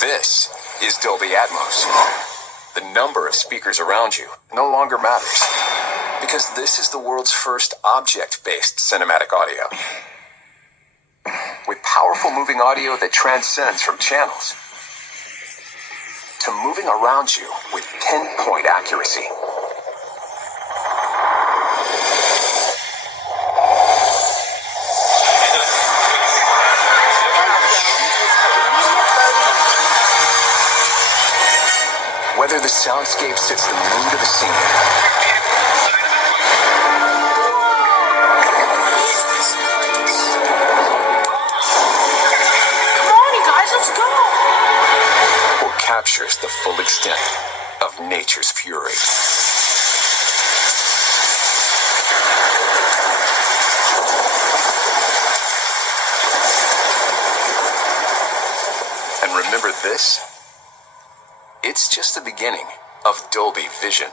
This is Dolby Atmos. The number of speakers around you no longer matters, because this is the world's first object-based cinematic audio. With powerful moving audio that transcends from channels to moving around you with pinpoint accuracy. Whether the soundscape fits the mood of the scene, come on, you guys, let's go! or captures the full extent of nature's fury. And remember this? It's just the beginning of Dolby Vision.